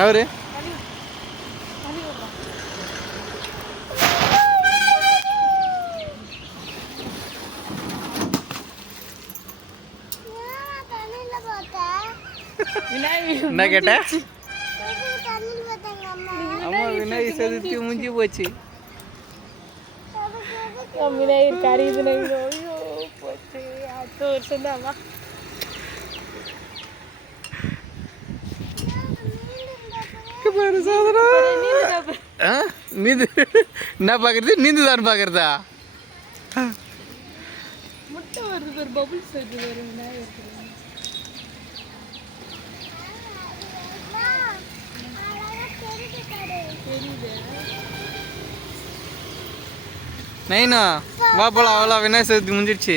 அவரு என்ன கேட்ட? அம்மா விநாயகர் சதுர்த்தி முடிஞ்சு போச்சு. விநாயகர் கரையுது போச்சு. அடுத்த வருஷம் தான்மா. நீந்து என்ன பாக்குறது? நீந்து தான் பாக்குறதா? முட்டை வருது பேர் பபுள்ஸ் வருது வேறு விநாயகர் நைனா வா போலாம். அவ்வளோ விநாயகர் சதுர்த்தி முடிஞ்சிடுச்சு.